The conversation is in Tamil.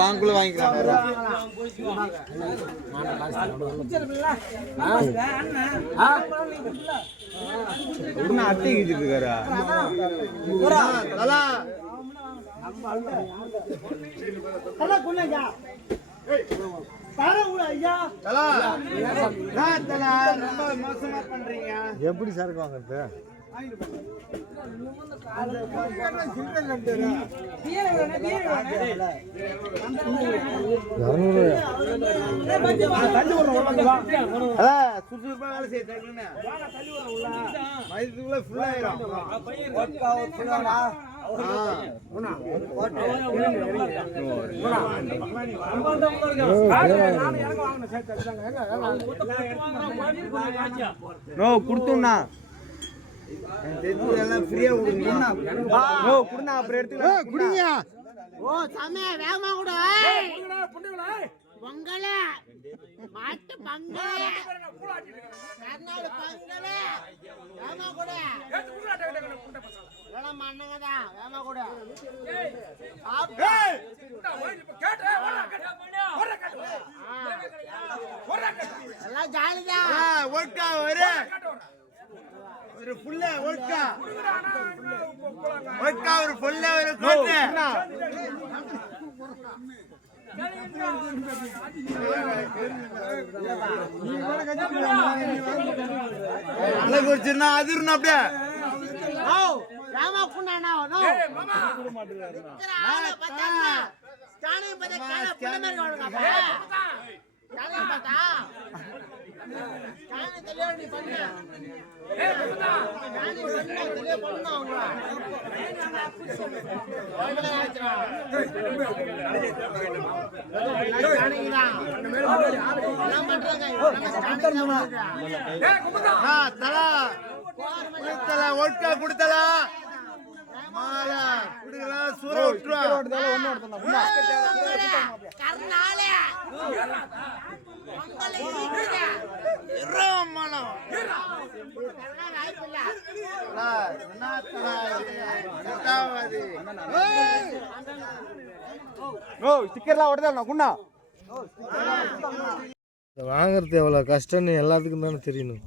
வாங்குள்ள வாங்கிக்கிறாங்க. அட்டை இருக்காரா எப்படி சரக்கு வாங்குறது? சுறுசுறுப்பா வேலை செய்ய மதியத்துக்குள்ள ஃபுல் ஆயிரும். குடுத்தோம்னா எல்லாம் ஃப்ரீயா கொடுங்க. குடுங்க அப்புறம் எடுத்துக்கலாம். குடுங்க. ஓ சாமி வேகமா கொடு. பொங்கல மாட்டு பொங்கல கர்நாடக பொங்கல வேகமா கொடு. எல்லாம் மண்ணங்கடா வேகமா கொடு. ஏய் கேட் எல்லாம் ஜாலிதா. ஓட்கா ஒரு புல்ல ஓட்கா ஒரு புல்ல ஒரு கோட்டை குறிச்சிருந்தா அதிர்னா அப்படியே ஒட்கா குடுத்தலா மாலா குடுக்கலாம் சூர விட்டுருவா வாங்கறது எவ்வளவு கஷ்டம்னு எல்லாத்துக்கும் தானே தெரியணும்.